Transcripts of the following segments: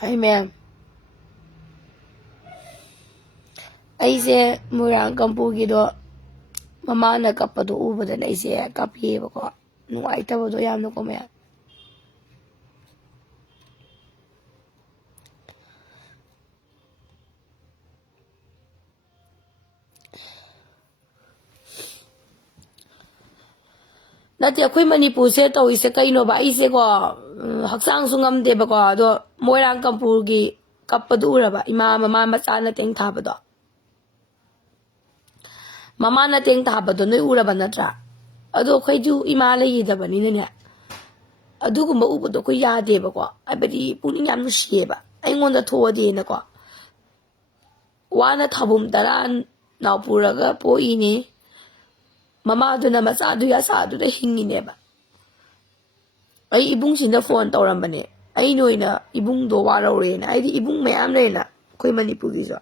Hi ma'am. Aise Murang Kampugido Mamana Kapado Uber than I say a copy of a no I tell do yam no comment. Not a queen Manipur set or is a kind of Isego Haksang Sungam de Bagado Murang Kampugi Kapaduraba Imam Mama Sana Tengtha Tabada Mamana Tengtha Tabada no Urabanatra. Ado Kwaju Imala the Banina. Adugumba Ubudo Kuya Debako, I believe putting Yam Sheba. I want the tour de Nako. One at Habum Daran now Puraga Poini. Mamma do Namasadu Yasadu the Hingi neba. I ibungs in the phone Torambane. I know in a ibung do waro rain. I ibung me amrena. Koi Manipuriza.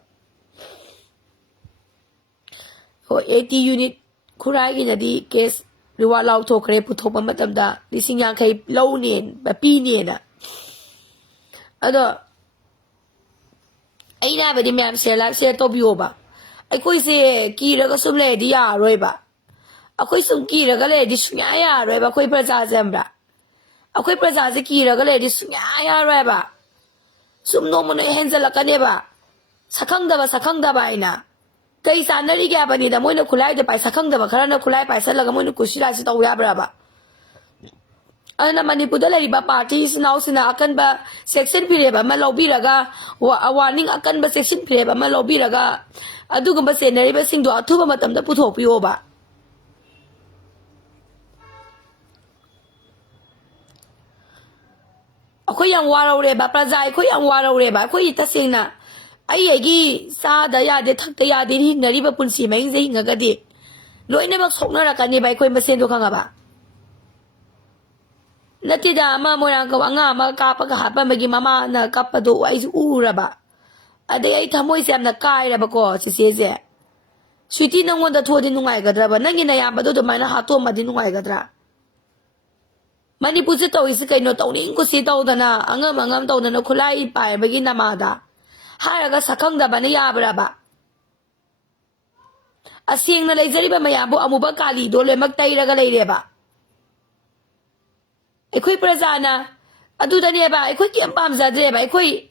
For 80 unit Kurai in a D case. Luwa lau to kare putopa matamda lising yang kay low nin ba pi na ado ay na ba di ma'am share to biyo ba ay koy se kira ka sumle di ya roy ba akoy sum kira ka le di sunya ya roy ba koy praja zambra akoy praja se kira ka le di sunya ya roy ba sum no mo na henzala ka ne ba sakang da ba ina Kay sana ri kaya bani da mo na kulay de paisa kang da ba kara na kulay paisa laga mo na kusira si tawya braba. Ana Manipur da lari ba party sinaw sina akan ba section pire ba malobby raga warning akan ba section pire ba malobby raga adu gamba senari ba singdo athuba matam da puthok piyo ba. Ako yang waraw re ba praja ko yang waraw re ba ko ita singna Ayagi sa daya de thak daya de hin nari ba punsi mai je hinga ga de loina mak sokna ra kan bai koi masen do khanga ba nati da ma morang ka anga ma ka pa ga ha pa magi mama na ka pa do ai u ra ba ade ai thamoi sem na kai ra ba ko si se je suiti nang won da tho de nungai ga dra ba nang ina ya ba do mai na ha to ma de nungai ga dra Manipur se to isi kai no to ni ko si to da na angam to da na khulai pai ba gi na ma da Haraga sakang da bani yabraba. Asing na laizari ba mayabu amuba kali dole magtay raga layreba. Ikoy prajana adu da neba ikoy kiyam pamzadreba ikoy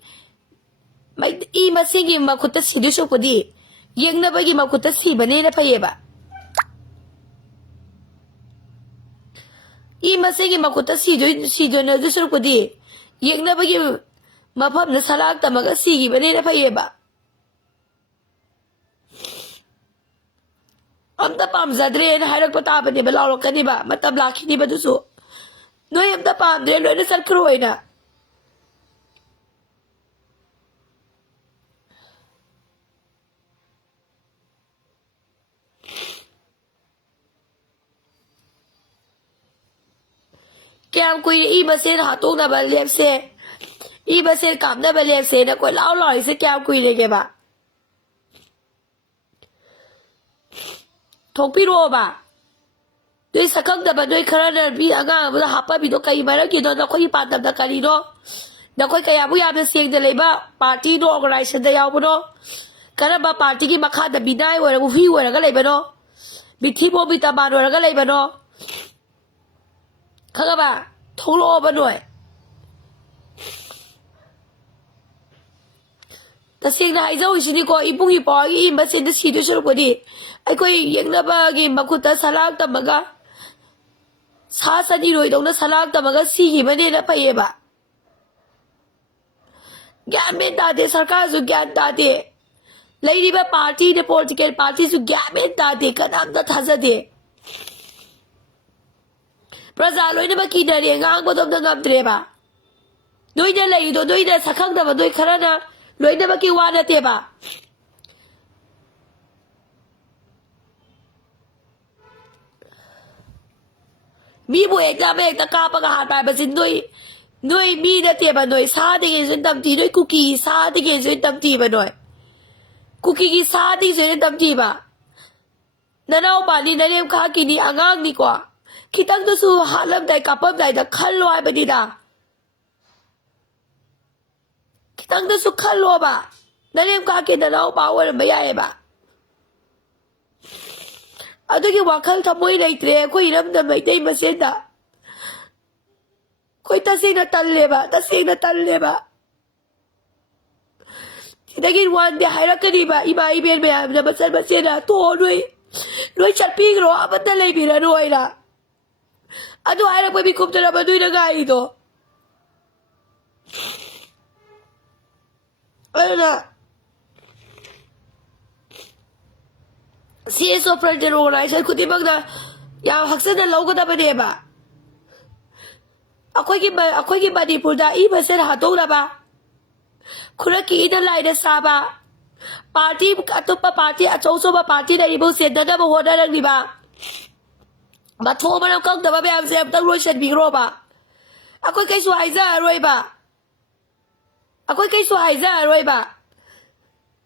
may I masingi makuta sidusyo pudi yeng na bagi makuta sibane na payeba. I masingi makuta sidyo na dusyo pudi yeng na bagi Mapam na salak tamaga sige ba nila payeba. Amta pam zadre na harak patapan ni balawak ka ni ba matablaki ni ba duso. Noy amta pam dre lo na sal kruway na. Kaya ang kuya iba sin hatong na baliyap se. Iba se kam na baliyap se na kuya lao loy se kaya ang kuya ke ba. Thokpiro ba? Doi sakang da ba doi karana bi anga ba hapa bi do kai mara ki do na koi patam da kali do. Na koi kaya bu ya na sing da leba party do organization da yaw bu do. Kara ba party ki makha da binai wa bu hi wa ga leba do. Bithi bo bita ba do ga leba do. Kaga ba tholo ba noi. Tasing na haizau isini ko ipung ipo gi imba sin da sidu sur ko di ai koi yeng na ba gi makuta salak tamaga sa sa di roi dong na salak tamaga si gi bane na paye ba gyan men da de sarkar su gyan da de lady ba party de political party su gyan men da de kanam da thaza de praja loi na ba ki da re ngang bo dom da ngamdre ba doi na lai do doi na sakhang da ba doi khara na Loi na baki wana te ba. Mi bu ek na mek ta ka pa ka hat pa ba sin noi mi na te ba noi sa de gen sun tam ti noi cookie sa de gen sun tam ti ba noi. Cookie ki sa de sun tam ti ba. Na nau ba ni na nem kha ki ni angang ni kwa. Kitang to su halam dai kapam dai da khal loi ba ni da. khitangdasu khallo ba narem ka ke nanau ba oiramba yae ba adugi wakhal thamoi leitre khoi iramda maitai masenda khoi tasena talle ba sidagi wande hairakani ba ima ibel me amna basal basena to loi chatpigro abada leibira roira adu hairak ba bi kumtara badui na gai do ana CSO Frontier Organization khudimagna yam haksana lawgadabane ba akhoi gi Manipurda I basen hadoraba khuraki ida laida saba party atopa party achousoba party da ibu sendana ba hodara liba ba thoma kang daba ba amse amtang roshan bigro ba akhoi kai su haiza roi ba akhoi kai su haiza roi ba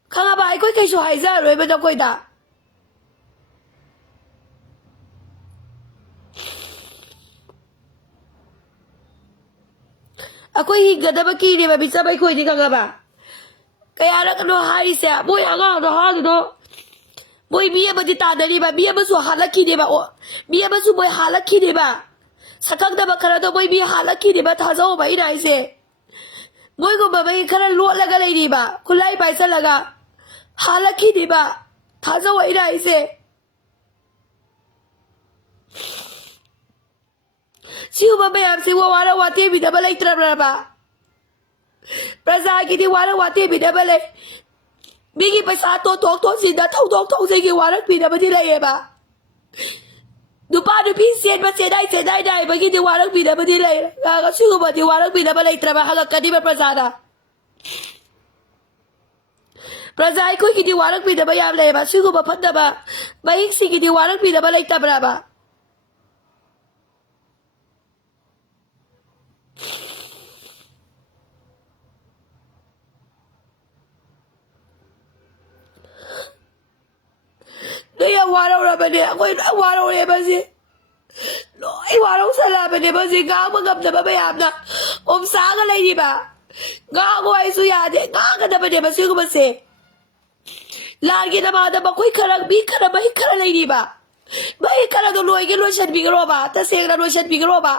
khanga ba akhoi kai su haiza roi ba da koi da akhoi higadaba ki ne ba bisa bai khoi di khanga ba kaya ra kano hai se boy anga do ha do boy biya ba di ta dari ba biya ba su halaki de ba biya ba su boy halaki de ba sakak da ba khara do boy biya halaki de ba tha zo ba ina ise boy ko ba bai khara lo laga lai di ba kulai paisa laga halaki de ba tha zo ina ise siu ba ba am se wa wara wa te bi da ba lai tra ba Praza ki di wara wate bi da bale bigi paisa to si da thau se ki wara bi da ba di lai ba dupa du pi sen ba se dai ba ki di wara bi da ba di lai ga su ba di wara bi da ba lai tra ba hala ka di ba praza da praza ai ko ki di wara bi da ba ya lai ba su ba phat da ba hi si ki di wara bi da ba lai ta ba Dia warau ra ba ne koi warau re ba si loi warau sala ba ne ba si ga ba gam da ba yam na sa ga lai di ba ga ko ai su ya de ga ga da ba ne ba si ko ba se la gi da ba da ba koi khara bi khara ba hi khara lai di ba hi khara do loi ge loi shan bi gro ba ta se ra loi shan bi gro ba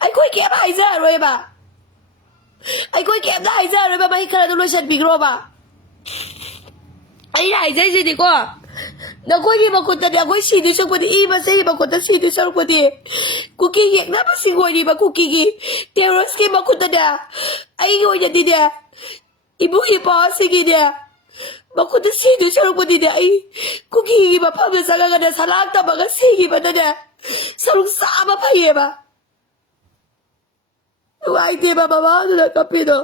ai koi ke ba ai za roi ba ai koi ke da ai za roi ba hi khara do loi shan bi gro ba ai ai zai ji di ko na koi gi ba ko ta da koi si di so ko di I ba se ba ko ta si di so ko di kuki gi na ba si goi di ba kuki gi terrorist ki ba ko ta da ai goi da di da ibu hi pa si gi da ba ko ta si di so ko di da ai kuki gi ba pa ba sa ga da salak ta ba ga si gi ba da da saluk sa ba pa ye ba wai de ba ba da ka pi do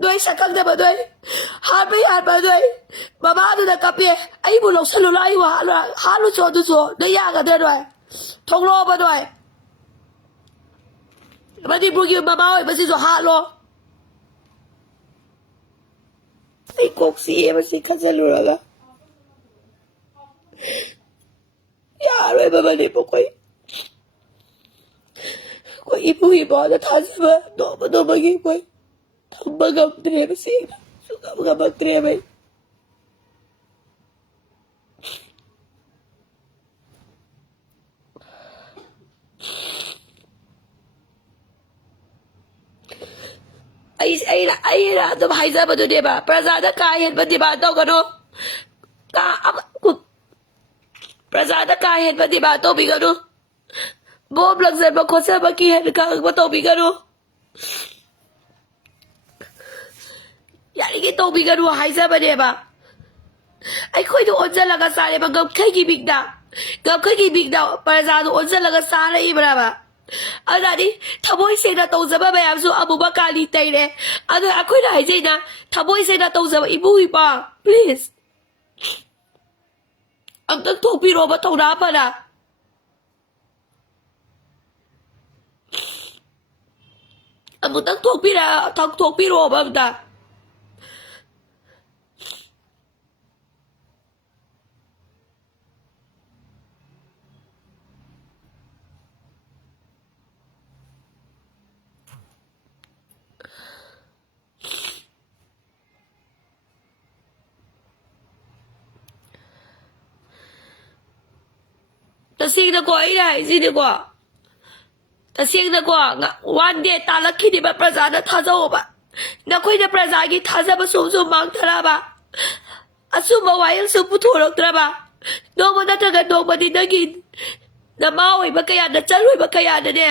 Doi sakang da ba doi har ba doi baba du da kapye ai bu lok salu lai wa ha lu cho du so da ya ga de doi thong lo ba doi ba di bu gi baba oi ba si so ha lo ai kok si e ba si kha se lu ra ga ya roi ba ni bu koi ibu hi ba da tha se ba do ba gi koi Thamba Ngamdre ba si suka mga Ngamdre ba ai ra dum haiza ba do de ba praza da ka hen ba di ba to ka no ka praza da ka hen ba di ba to bi ka no bom lag zan ba khosa ba ki hen ka ba to bi ka no yari ki to bi ka no haiza ba de ba ai khoi do onja laga sare ba gam khai gi big da praza do onja laga sare I bra ba Adadi thamoi se na to zaba ba yam su abu ba kali tai re adu akhoi na hai na thamoi se na to zaba ibu hi pa please am tak thok pi ro ba thong na pa na am tak thok pi ro ba da tasieng na ko ay na sini ko tasieng na ko one day talaki di ba praza na thazo ba na koi na praza gi thaza ba sum mang thara ba asu ba wayang su puthorok tra ba no mo na taga no ba di nagin na mawai ba kaya na chaloi ba kaya na ne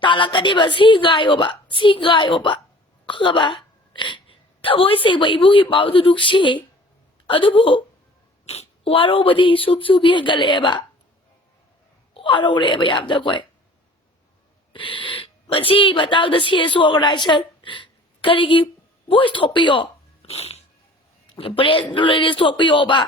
talakani ba singayo ba kanga ba thamoi seng ba ibu hi pau du duk she adu bu waro ba di sum hi gale ba waro le ba yam da koi machi ba tang da CS organization kari gi voice thopio press release thopio ba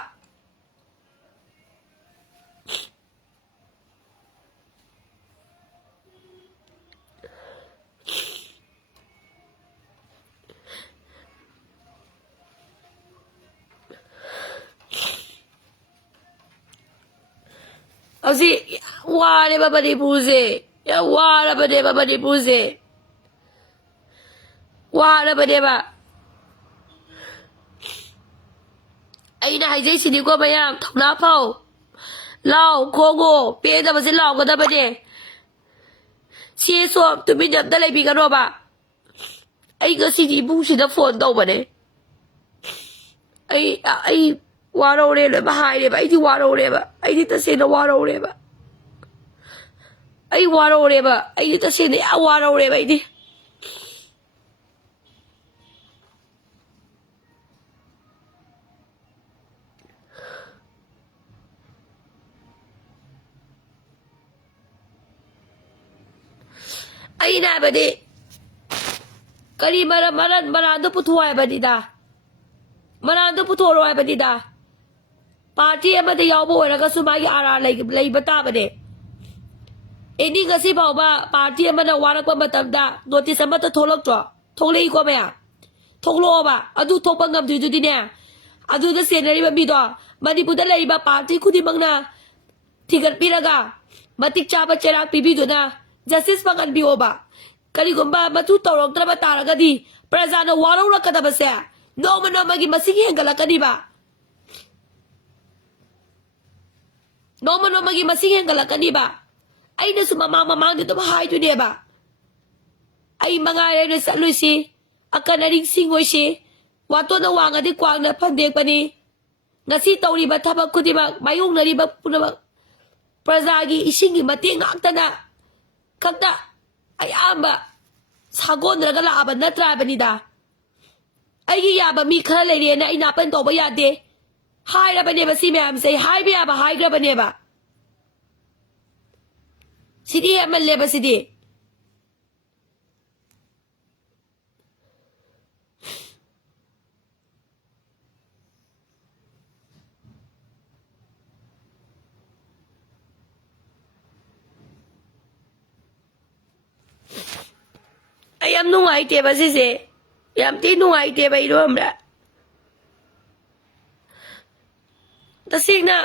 Asi ware ba Manipurse ya wara ba de ba Manipurse wara ba de ba ai na haijai sini ko bayam thona phau lao kogo pe da ba se lao ko da ba de si so tu mi jam da lai bi ka ro ba ai ga si ji bu si da phone dau ba ne ai waro re le ba hai le ba ai di waro re ba ai di ta se na waro re ba ai waro re ba ai di ta se ne waro re ba ai di ai na ba de kari maran do puthwa ba di da maran do puthoro ba di da party ama de yaw bo ra ga su ma gi ara lai bata ba de eni ga si baw ba party ama na warak ba matam da notice ama to tholok to tholei ko ba ya thoklo ba adu thokpa ngam du di ne adu da scenery ba bi do Manipur da lai ba party khudi mangna thigat piraga matik cha ba chera pi bi do na justice pangan bi oba kali gomba matu torok tra ba taraga di praja na waro la kada ba se no ma gi masigi hengala kadi ba no ma gi masigi hengala kadi ba ai na su mama de to hai tu de ba ai manga re sa lu si akan ring singoi si wato na wanga di kwang na phande pani ngasi tawri ba thaba khudi ba mayung nari ba puna ba praja gi isingi mati ngakta na khakta ai amba sagon raga la aba natra bani da ai gi ya ba mi khara le re na ina pan to ba ya de hai ra bane ba si me am say hai ba hai gra bane ba sidi amal le ba sidi ai am nungai te ba si se yam ti nungai te ba iro amra tasing na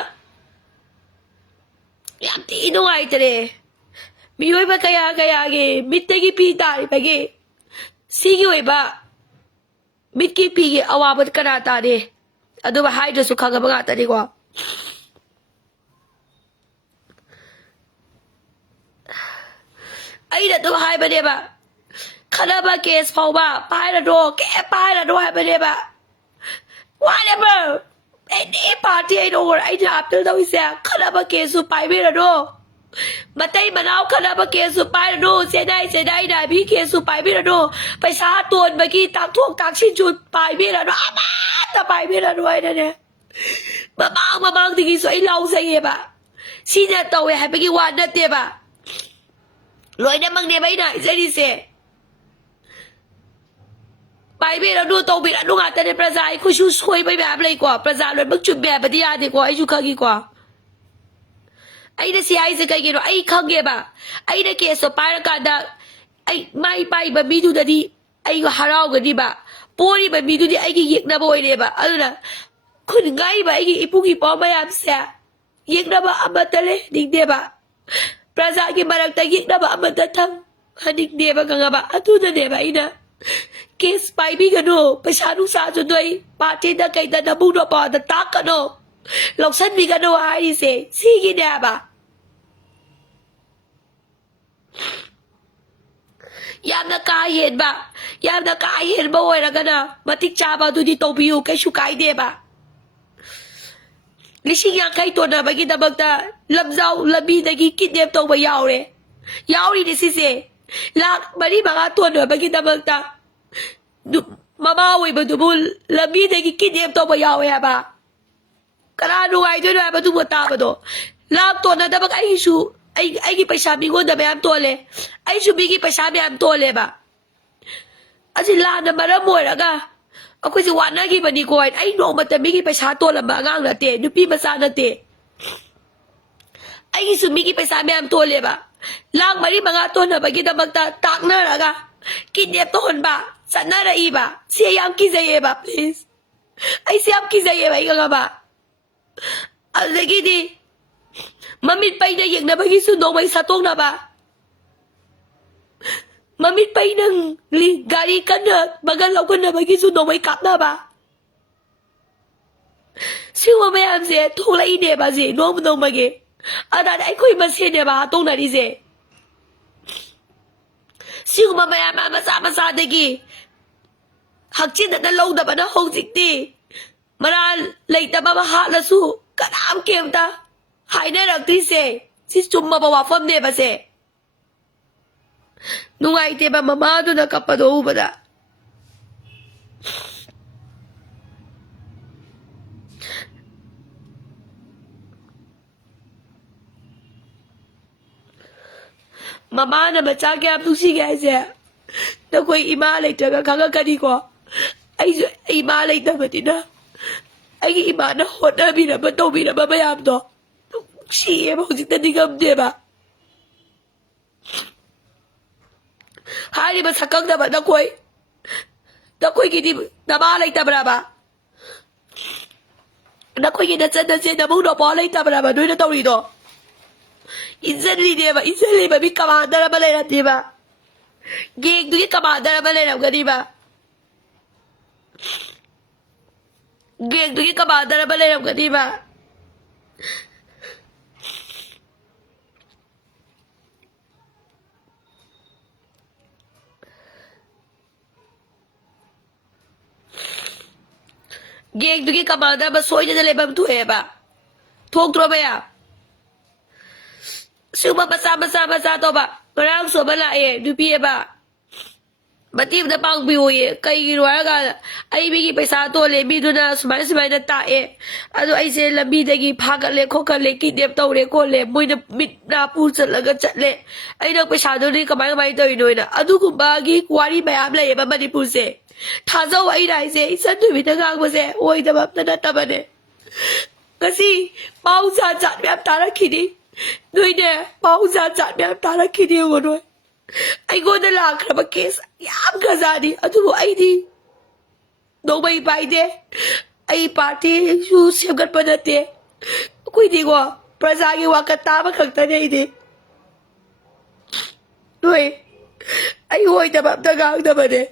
yam ti nungai tere mioi ba kaya ge mitte gi pi tai ba ge si gi oi ba mit ki pi ge awabat kana ta de adu ba hai do su khaga ba ta de ko ai da do hai ba de ba khana ba case phau ba pai la do ke pai la do hai ba de ba whatever any party ai do ai ja aptel do ise khana ba case su pai be la do matai manau khana ba case su pai la do se dai da bi case su pai be la do paisa ton ba ki tak thok tak sin chu pai be la do ama ta pai be la do ai da ne ma bang ti gi so ai lau sai ye ba si na to we hai ba ki wa na te ba loi na mang ne bai na sai di se pai be la do to be la do nga ta ne praja ai khu shu soi bai ba lai ko praja loi bak chu be ba dia de ko ai chu khagi ko ai da si ai se kai ge ro ai khage ba ai da ke so par ka da ai mai pai ba mi du da di ai go harau ga di ba pori ba mi du di ai gi yek na boy de ba aduna khun ngai ba ai gi ipu gi po ba yam sa yek na ba amatale ding de ba praja gi marak ta yek na ba amata thang hanik de ba ga ba atu da de ba ina case pai bi ga no paisa nu sa chu doi party da kai da bu do pa da tak ka no lộc sân bị cái đồ ai đi xe xí cái nè bà yamna ka hen ba yamna ka hen ba oira kana matik chaba tu di tobiu kay shukai de ba lising yang kay to na bagi dabagta lamzaw labi dagi kidnap to ba yauri ni sise lak bari mga to na bagi dabagta mamawi ba dubul labi dagi kidnap to ba yaure ba karano ay do na ba tu bata ba do lak to na dabag ay isu ay gi paisa bingo da bayam tole ay subigi paisa bayam tole ba asi la na maramoy raga ako si wana gi bani ko ay no mata bigi paisa tole ba ngang na te nupi masa na te ay gi subigi paisa bayam tole ba lang mari mga to na bagi da magta tak na raga kidnap ton ba sana ra iba siyam kizaye ba please ay siyam kizaye ba iga ba alagi di mamit pay na yung nabagi sunong may satong na ba? Mamit pay ng gari ka na, magalaw ka na bagi sunong may kap na ba? Siwa mayam siya, tula ine ba siya, noong nong magi? Adan ay ko'y masya niya ba, hatong na rin siya? Siwa mayam masama-sa dagi. Hagchin na nalaw na ba na hong sikti? Maral, lay na mamahala su, kanam kem ta. Hai na lang tise, si chumma bawa fam ne ba se? Nungay te ba mamado na kapado ba da? Mama na bacha kaya tusi kaya siya. Na ko'y imalay taga kakakani ko. Ay imalay na ba din na? Ay ima na hot na binabato binababayam to. Siya mo si tadigam di ba? Hari ba sakang naman ako'y gini namalay ta ba? Nako'y ginatsan na siya namang napalay ta ba? Doon na tao rito. Insan rin di ba? Insan rin ba? May kamanda na balay na di ba? Gig, doon yung kamanda na balay na di ba? Gig, doon yung kamanda na balay na di ba? Geng dugi kamada ba soy na lebam tu ba? Thong tro ba ya? Suma sama to ba? Parang so bala dupi ba? Batim na pang biyo kay ginwa ga ay bigi paisa to le bidu na sumay na ta ano ay se labi dagi phagale khokale kidnap to re ko le moi na mit na pu laga chatle ay nang paisa do ni kamay to ino na adu ku bagi kwari bayam le ba Manipur se Tazaw ay naise, isan dumi na nga mo se, uy damap na natama ne. Kasi, pausa-sat may amtara kini. Doy ne, pausa-sat may amtara kini yung ano. Ay go na lang na mag-kiss, yam ka zani, ato mo ay di. Nung may bay de, ay party, siyamgan pa natin. Ako hindi ko, prasagi wakat tama kang tanya hindi. Doy, ay uy damap na nga ang naman eh.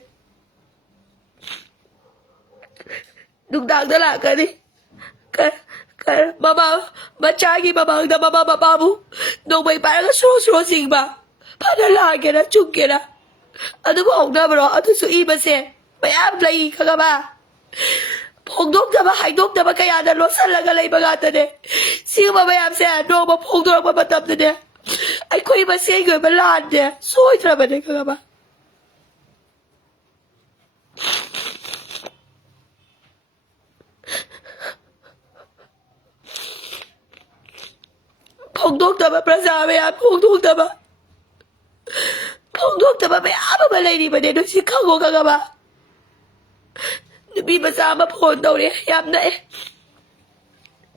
Nugdag na lang ka ni. Mama, machagi mamang na mama mo. Nung may parang suro-surosing ba? Panalagyan na, tiyungkin na. Ano mo ang namaro? Ano so iba siya? May amlay ka nga ba? Pongdog na ba? Haydog na ba kaya na losan lang alay bagatan eh? Sino mamayam siya? No, mapongdog ang mamatap na niya. Ay ko iba siya yung malahan niya. Suway naman eh ka nga ba? Pongdog na ba, prasabi yan? Pongdog na ba? Pongdog na ba? May ama malay ni ba nito? Si Kango ka nga ba? Nabi masama po daw niya. Yam na eh.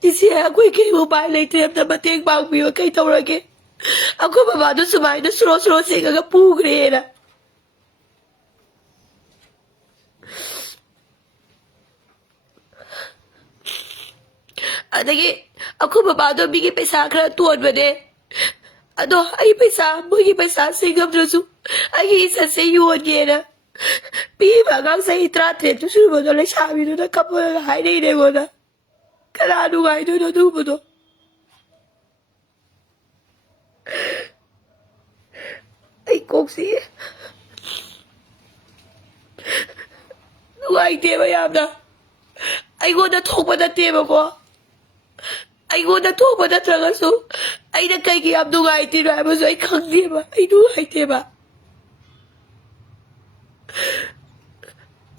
Di siya ako'y kayo mo ba? Later na mating pangbiyo kay Taurage. Ako ba doon sumay na suro-suro siya nga pugri na. Adagi, ako babado bigi pesa kra tuon ba de? Ano, ay pesa, bigi pesa singam drusu. Ay isa sa yuon gena. Piba kang sa itrate, tu suruh mo doon sabi doon na kapo na hai na ine mo na. Kala nungai do do mo do. Ay kok si. Nungai te ba yam da. Ay go da thok ba da te ba ko. Ay go da thok ba da traga so. Ay na kai ki am nungai te ra ba so ay khang te ba. Ay nungai te ba.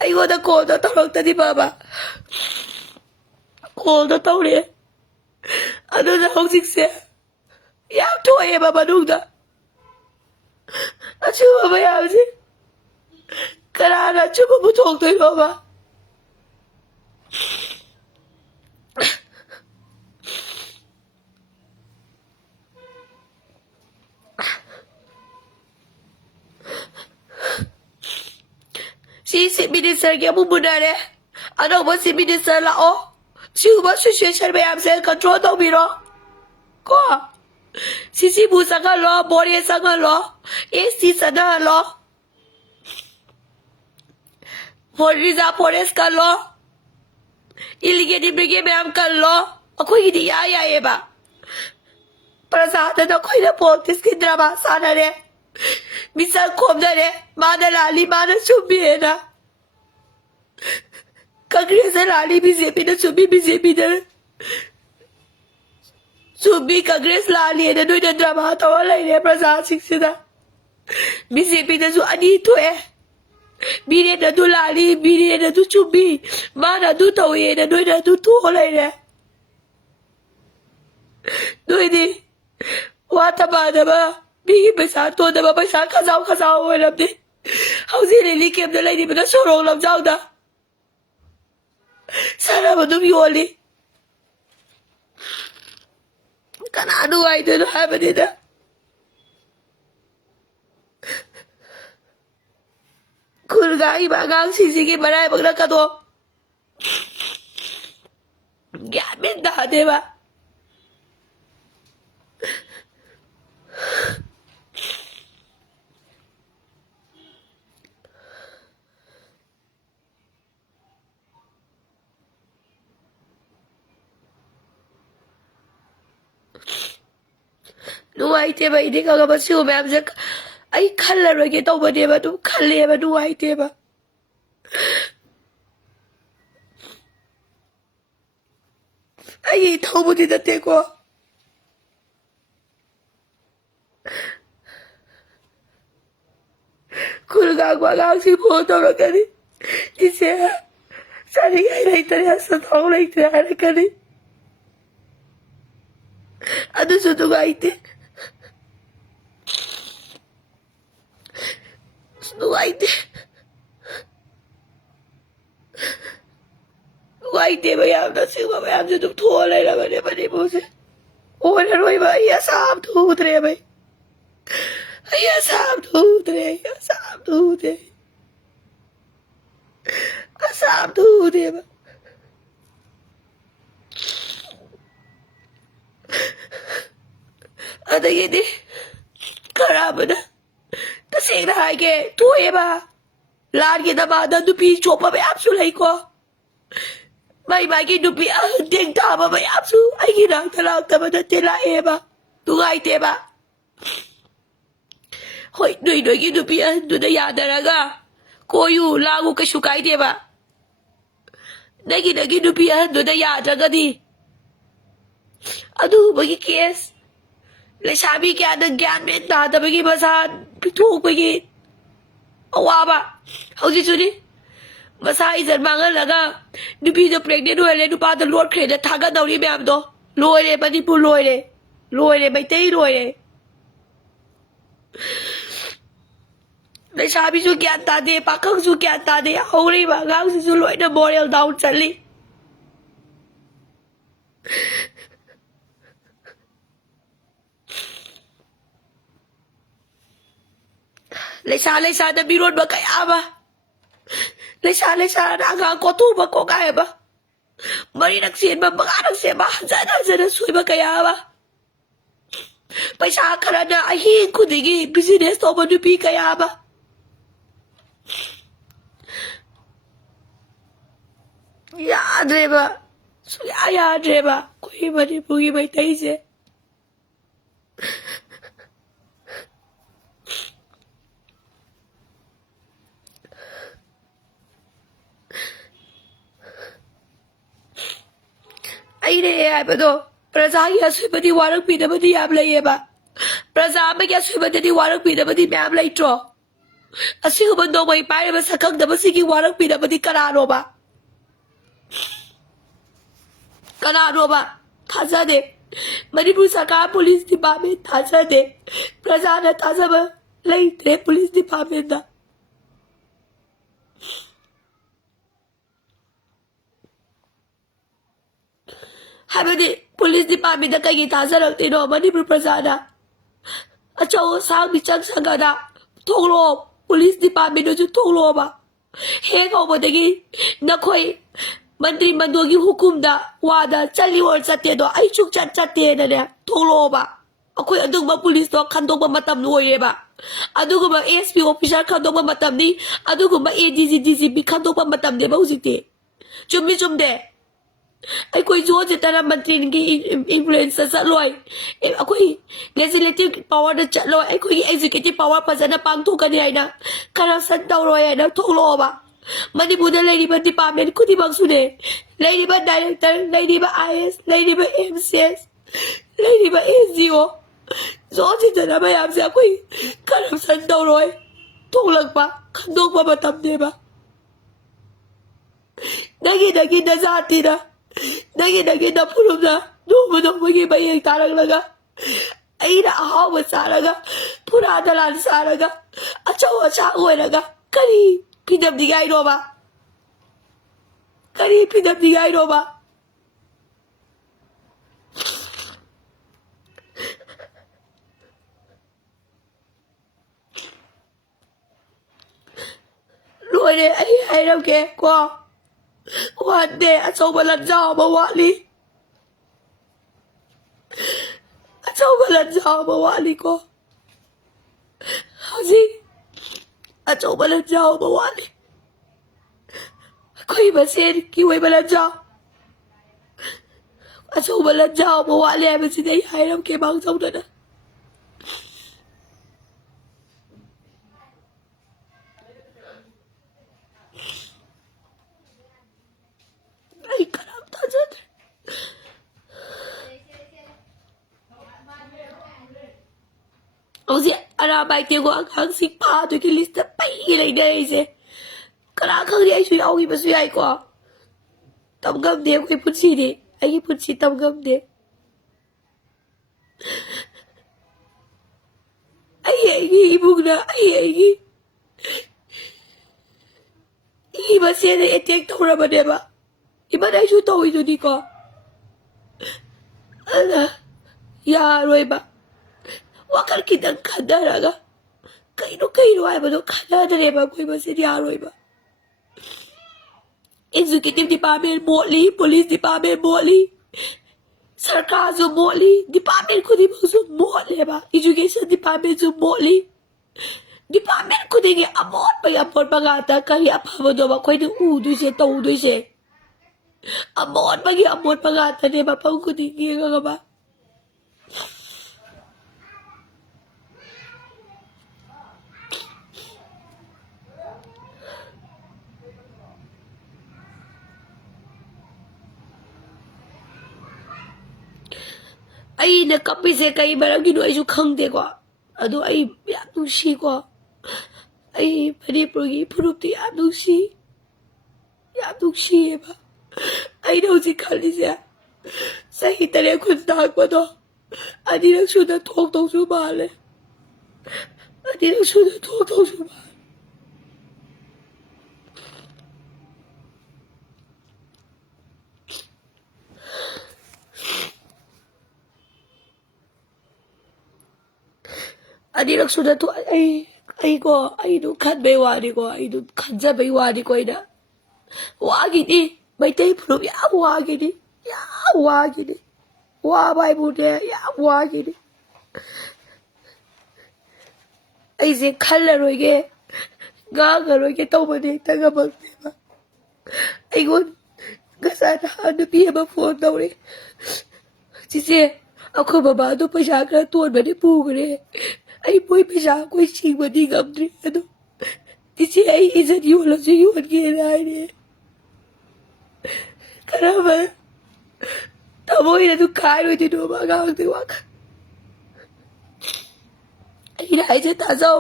Ay go da ko da tarok ta di ba ba. Ko da tawre. Ano na hosik se. Yam to ay ba ba nung da. Achu ba ba yam si. Kara na chu ba bu thok to ba ba. Si minister ke mu muna re. Ano ba si minister la o? Si ba situation ba yam se control to biro? Ko. Si bu sanga lo, bori sanga lo, AC sana lo. Forisa forest ka lo. Iligedi brige ba yam ka lo. Ako hindi ya e ba. Prasada na ko ina politics ki drama sana re. Misal kom na re. Mana lali mana chubi na. Congress lali BJP na chubi BJP na. Chubi Congress lali na doon na drama tawala ina prasada siksida. BJP na su ani to Bire na do lali, bire na do chubi. Mana do tawi na doon na do tuholay na. Doon di. Wata ba na ba? Bigi pesa to na ba pesa kasaw wala di. Hausi lilikim na lang di ba na sorong lam jaw na. Sana ba dumiyoli? Kanano ay doon habi nila. Kulga iba ngang sisigi maray pag nagkato. Gamit na, di ba? Nuwaite ba hindi ka ba siya ma'am sa ay kala rin ito ba di ba ito kali ba nuwaite ba ay ito mo din natin ko kung gagawa lang si Poto na gani siya sari ay naitari sa taong naitari gani ano sa nuwaite Nuwaite. Nuwaite ba yam na siya ba yam siya tuwalay naman ba ni mo siya. Wala rin ba iyasam tutre ba. Iyasam tutre. Iyasam tutre. Iyasam tutre ba. Ano yun karama na. Tasing na ke, tuwe ba? Lahat kita ba na dupi chopa may apsu lay ko? May magi dupi ang Tengtha ba may apsu? Ay ginang talang tama na tila ba? Tungay te ba? Hoy, doy ginupi ang doon na yada na nga. Koyu, lagu ka syukay te ba? Ginupi ang doon na yada nga di. Ano, magikiyes? Sabi kaya nag-gamit na bagi basahan pituk bagi awaba hausi suni basa izan mangal laga dupi do pregnant hoile dupa do lord crede thaga dauri ma'am do loire Manipur loire maitai loire sabi su kya ta de pakang su kya ta de hauri ba gang su loire moral down chali Lesa na biron ba kaya ba? Lesa na ang koto ba ko kaya ba? Mari nagsiyan ba mga nagsiyan ba? Sana suy ba kaya ba? Paisa ka na ahin ko digi business to ba dupi kaya ba? Yadre ba? suya yadreba koi Manipuri mai taise ai ne ai ba do praja ya subadi warak pi da badi yam lai ba praja ma ya subadi di warak pi da badi map lai tro asi ko bando mai pai ba sakak da basi ki warak pi da badi kararo ba Thaza de Manipur Sarkar Police Department Thaza de Praja na Thaza ba lai tre Police Department da habadi Police Department da kai Thaza rakte no Manipur Praja da achau sang bi chang sanga da thonglo Police Department do chu thonglo ba he ko ba dagi na khoi Mandri Mandogi Hukumda Wada Chali or Sate do I chuk chat na ne Toloba Akoi Adugba Police do Kandoba Matam Noyeba Aduguma ASP official Kandoba Matam ni Aduguma ADCDC be Kandoba Matam de Bosite Chumbi Chumde Akoi George Tara Mantri influence Saloy Akoi legislative power the Chatlo Akoi executive power Pasana Pangto Kadiana Karasan Tauroy and Toloba Manipur lady but department could be sude. Lady but director, lady but IS, lady but MCS, lady but SGO. So it's a number of Zakui, Karam Sandoroy, Tolakba, Kandokba Batamdeba. Nagi the Zatida, Nagi the Puruna, no one of Wiggy by Taralaga. Aida a with Saraga, Puradalan Saraga, a chow a chawanaga, Kari. Pinap di guy roba. Kari pinap di guy roba. Lord, I don't care. Go. One day I saw my job, but what I saw my job, but what go. How's he? I saw my job, but what Koi ba sen ki wei bala jaw a so bala jaw ba wa le ba si dai hai ram ke bang song da ai karam ta jat Ozi ara bai te go ang sik pa to ki list pai lai dai se Kara khang ai sui au ba sui ai ko tam gam de ko put si de ai put si tam gam de ai bugna ai ba se de etek thora ba de ba iba dai su to i di ko ala ya roi ba wakar ki dan khadara ga kai no ai ba do khadara ba koi ba se ya roi ba Executive Department Motli, Police Department Motli, Sarkar zo Motli, Department ko di ba zo Motli ba? Education Department zo Motli. Department ko di nga amot pagata kaya apa mo do ba koy di udo siya taudo siya. Amot pagata di ba pang ko di nga ba? Ai na kapi se kai barang gido ai su khang de ko adu ai ya tu si ko ai phari progi phurup ti ya tu si ba ai đâu si khali se sai tare khun ta ko do ani rak su da thok su ba le ani rak su da thok su ba Ani rak sudah tu ai ko ai du khat be wa di ko ai du khat ja be wa di ko ida wa gi di bai tai phru ya wa gi di wa bai bu de ya wa gi di ai se khal la roi ge ga roi ge tau ba de ta ga bak de ba ai gon Kasana nupi ama phone tawre chise akho baba do paisa kara ton bani pugre ai poi paisa koi sing bani ngamdre ado chise ai izat yolo se yon ke lai ne karama Thamoi na tu kai ro ti do ba ga ti wa ai na ai je ta zo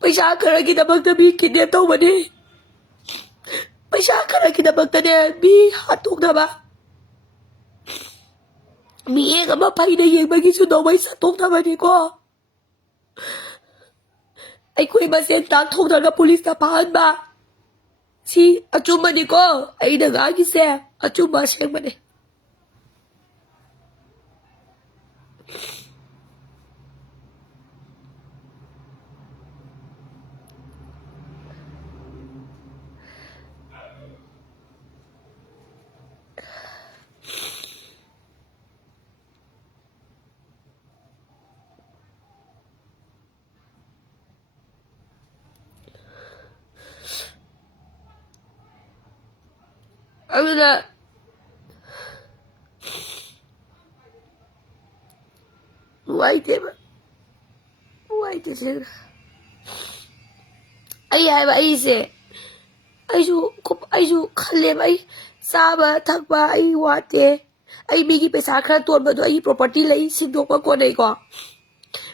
paisa kara ki da bak ta bi kidnap taw bani paisa kara ki da bak ta ne bi hatuk da ba mi e ga ma pai da yeng ba gi su do mai sa tok da ba ni ko ai koi ba sen tak thok da ga police ta phan ba si achuma ni ko ai da ga gi se achuma sheng ba ne aduna nuwaite ba nuwaite se ai hai ba ai se ai ju khalle ba ai saba thakba ai wate ai mi gi paisa khara ton ba do ai property lai sindok ba ko nei ko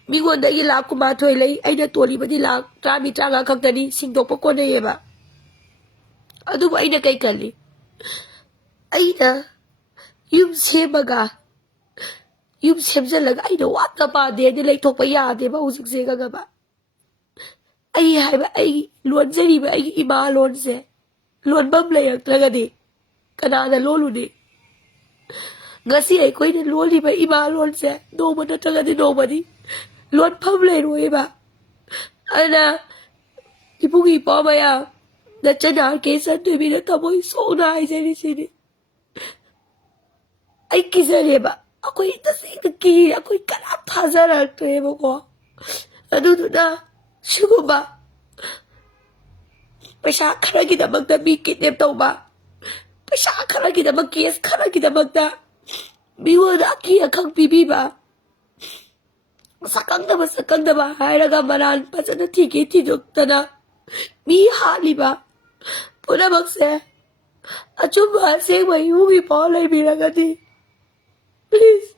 mi gon da gi lakh kuma thoi lai ai na toli ba di lakh tra mi tra ga khak tani sindok ba ko nei ba adu ba ai na kai kalli ai na yum semaga yum semjalaga ai na wat pa de ni lai thok pa ya de ba usik se ga ba ai hai ba ai lon jari ba ai ima lon se lon bam lai aktraga di kana da lolu ni ngasi ai koi na loli ba ima lon se no ma no traga di no ba di lon pham lai roi ba ana ipugi pa ba ya da chana ke san tu bi na Thamoi so na ai se ni si ni ai kizare ba akoi ta se ta ki akoi kana thazara to e ba ko adu na shugo ba paisa khara gi da bak da bi kidnap taw ba paisa khara gi da bak case khara gi da bak da bi wo da ki akhang pi bi ba sakang da ba hai ra ga maran pa na thi ki thi dok ta na mi ha li ba pura bak se achu ba se mai hu gi pa lai bi ra ga di please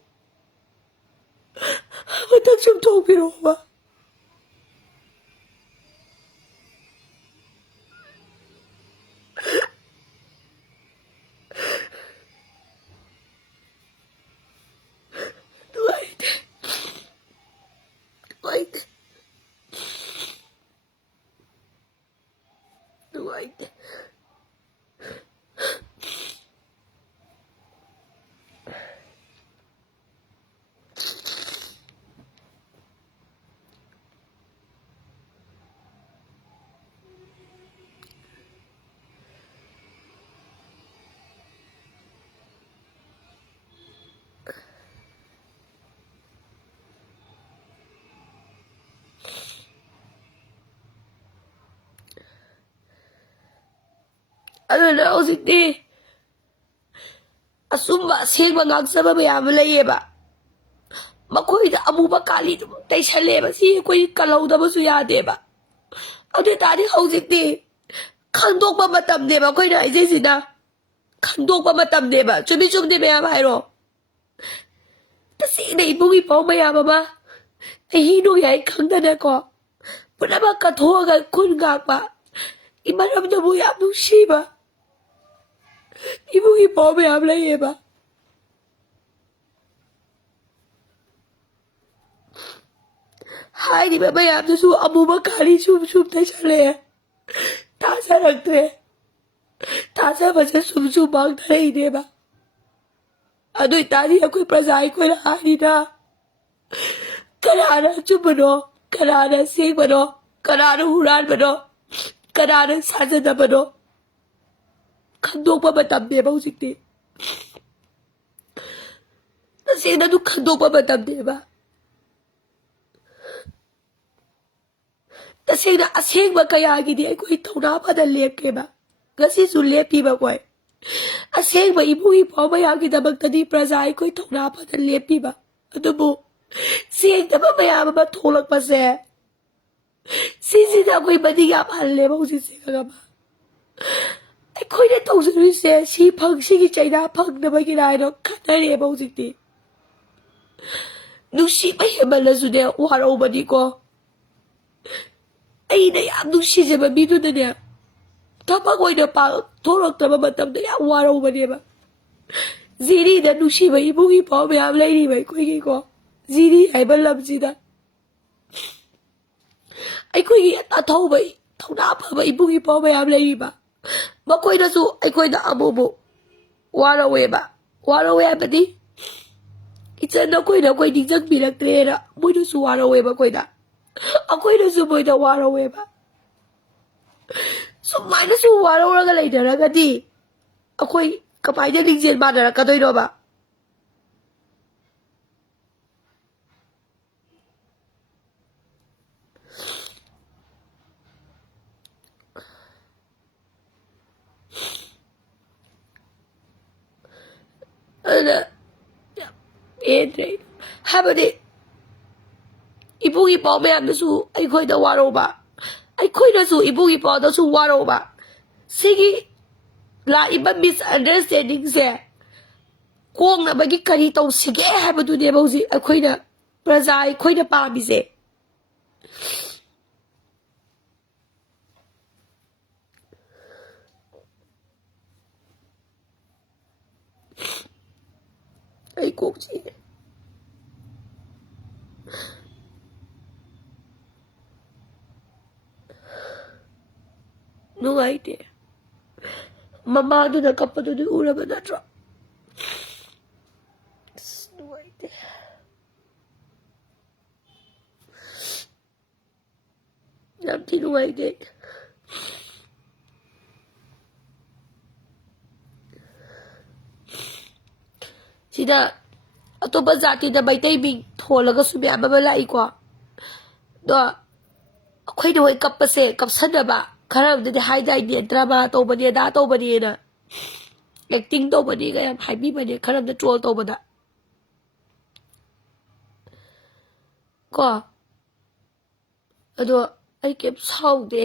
mata chum thok pi ro ba Nuwaite aduna hojikti asumba sengba ngaksaba mayam layeba makhoi da amuba kali dum taisale ba si koi kalau da basu yade ba adu tari hojikti khangdok ba matam ne ba koi na ije sina khangdok ba matam ne ba chumi chum de mayam hairo ta si nei bugi pau mayam ba hi no yai khangda na ko punaba ka thoga kun ga ba imaram da bu yam nu shi ba ibugi pau mayam layeba hai di ba mayam su amuba kali chum chum taisale ta sa rakte ta sa ba chum chum bang thai de ba adu tari akoi prajai ko la ni na karana chubano karana sengmano karana huran bano karana sajana bano khangdok ba matam de ba hujikti na se na du khangdok ba matam de ba ta se na aseng ba kaya gi di ai koi thona ba da lep ke ba gasi su lep pi ba koi ꯑꯁꯦꯡꯕ ꯏꯕꯨꯡ ꯏꯄ꯭ꯋꯥ ꯃꯌꯥꯝꯒꯤꯗꯃꯛꯇꯗꯤ ꯄ꯭ꯔꯖꯥ ꯑꯩꯈꯣꯏ ꯊꯧꯅꯥ ꯐꯅ ꯂꯦꯞꯄꯤꯕ ꯑꯗꯨꯕꯨ ꯁꯦꯡꯗꯕ ꯃꯌꯥꯝ ꯑꯃ ꯊꯣꯛꯂꯛꯄꯁꯦ ꯁꯤꯁꯤꯅ ꯑꯩꯈꯣꯏ ꯃꯅꯤꯡ ꯌꯥꯝ ꯍꯜꯂꯦꯕ ꯍꯧꯖꯤꯛꯁꯦ ꯈꯪꯉꯕ ꯑꯩꯈꯣꯏꯅ ꯇꯧꯖꯔꯤꯁꯦ ꯁꯤꯒꯤ ꯆꯩꯅꯥ ꯐꯪꯅꯕꯒꯤꯔ ꯍꯥꯏꯅ ꯈꯟꯅꯔꯦꯕ ꯍꯧꯖꯤꯛꯇꯤ ꯅꯨꯡꯁꯤꯕ ꯍꯦꯟꯃꯜꯂꯁꯨꯅꯦ ꯋꯥꯔꯧꯕꯅꯤꯀꯣ ꯑꯩꯅ ꯌꯥꯝ ꯅꯨꯡꯁꯤꯖꯕ ꯃꯤꯗꯨꯅꯅꯦ ꯊꯕꯛ ꯑꯣꯏꯅ ꯊꯣꯛꯂꯛꯇꯕ ꯃꯇꯝꯗ ꯌꯥꯝ ꯋꯥꯔꯧꯕꯅꯦꯕ ꯖꯤꯔꯤꯗ ꯅꯨꯡꯁꯤꯕ ꯏꯕꯨꯡ ꯏꯄ꯭ꯋꯥ ꯃꯌꯥꯝ ꯂꯩꯔꯤꯕ ꯑꯩꯈꯣꯏꯒꯤꯀꯣ ꯖꯤꯔꯤ ꯍꯥꯏꯕ ꯂꯝꯁꯤꯗ ꯑꯩꯈꯣꯏꯒꯤ ꯑꯊꯧꯕ ꯊꯧꯅꯥ ꯐꯕ ꯏꯕꯨꯡ ꯏꯄ꯭ꯋꯥ ꯃꯌꯥꯝ ꯂꯩꯔꯤꯕ ꯃꯈꯣꯏꯅꯁꯨ ꯑꯩꯈꯣꯏꯗ ꯑꯃꯨꯛ ꯋꯥꯔꯧꯋꯦ ꯍꯥꯏꯕꯗꯤ ꯏꯆꯟ ꯑꯩꯈꯣꯏ ꯅꯤꯡꯁꯤꯡꯕꯤꯔꯛꯇ꯭ꯔꯦꯅ ꯃꯣꯏꯅꯁꯨ ꯋꯥꯔꯧꯋꯦꯕ ꯑꯩꯈꯣꯏꯅꯁꯨ ꯃꯣꯏꯗ ꯋꯥꯔꯧꯋꯦꯕ ꯁꯨꯃꯥꯏꯅꯁꯨ ꯋꯥꯔꯧꯔꯒ ꯂꯩꯅꯔꯒꯗꯤ ꯑꯩꯈꯣই ꯀꯃꯥꯏꯅ ꯂꯤꯡꯖꯦꯜ ꯃꯥꯟꯅꯔꯛꯀꯗꯣꯏꯅꯣꯕ ꯑꯗꯨꯅ ꯄꯦꯟꯗ꯭ꯔꯦ ꯍꯥꯏꯕꯗꯤ ꯏꯕꯨꯡ ꯏꯄ꯭ꯋꯥ ꯃꯌꯥꯝꯅꯁꯨ ꯑꯩꯈꯣꯏꯗ ꯋꯥꯔꯧꯕ ꯑꯩꯈꯣꯏꯅꯁꯨ ꯏꯕꯨꯡ ꯏꯄ꯭ꯋꯥꯗꯁꯨ ꯋꯥꯔꯧꯕ ꯁꯤꯒꯤ ꯂꯥꯛꯏꯕ ꯃꯤꯁꯑꯟꯗꯔꯁꯇꯦꯟꯗꯤꯡꯁꯦ ꯀꯣꯛꯅꯕꯒꯤ ꯀꯔꯤ ꯇꯧꯁꯤꯒꯦ ꯍꯥꯏꯕꯗꯨꯅꯦꯕ ꯍꯧꯖꯤꯛ ꯑꯩꯈꯣꯏꯅ ꯄ꯭ꯔꯖꯥ ꯑꯩꯈꯣꯏꯅ ꯄꯥꯝꯃꯤꯁꯦ ꯑꯩ ꯀꯣꯛ ꯆꯤꯛꯑꯦ ꯅꯨꯡꯉꯥꯏꯇꯦ ꯃꯃꯥꯗꯨꯅ ꯀꯞꯄꯗꯨꯗꯤ ꯎꯔꯕ ꯅꯠꯇ꯭ꯔꯣ ꯅꯨꯡꯉꯥꯏꯇꯦ ꯌꯥꯝ ꯊꯤ ꯅꯨꯡꯉꯥꯏꯇꯦ ꯁꯤꯗ ꯑꯇꯣꯞꯄ ꯖꯥꯇꯤꯗ ꯃꯩꯇꯩ ꯃꯤꯡ ꯊꯣꯜꯂꯒꯁꯨ ꯃꯌꯥꯝ ꯑꯃ ꯂꯥꯛꯏꯀꯣ ꯑꯗꯣ ꯑꯩꯈꯣꯏꯅ ꯍꯣꯏ ꯀꯞꯄꯁꯦ ꯀꯞꯁꯟꯅꯕ ꯈꯔ ꯑꯃꯗꯗꯤ ꯍꯥꯏꯗꯥꯏꯅꯦ ꯗ꯭ꯔꯃꯥ ꯇꯧꯕꯅꯤ ꯑꯗꯥ ꯇꯧꯕꯅꯤꯅ ꯑꯦꯛꯇꯤꯡ ꯇꯧꯕꯅꯤꯒ ꯌꯥꯝ ꯍꯥꯏꯕꯤꯕꯅꯦ ꯈꯔ ꯑꯃꯗ ꯇ꯭ꯔꯣꯜ ꯇꯧꯕꯗ ꯀꯣ ꯑꯗꯣ ꯑꯩ ꯀꯩꯝ ꯁꯥꯎꯗꯦ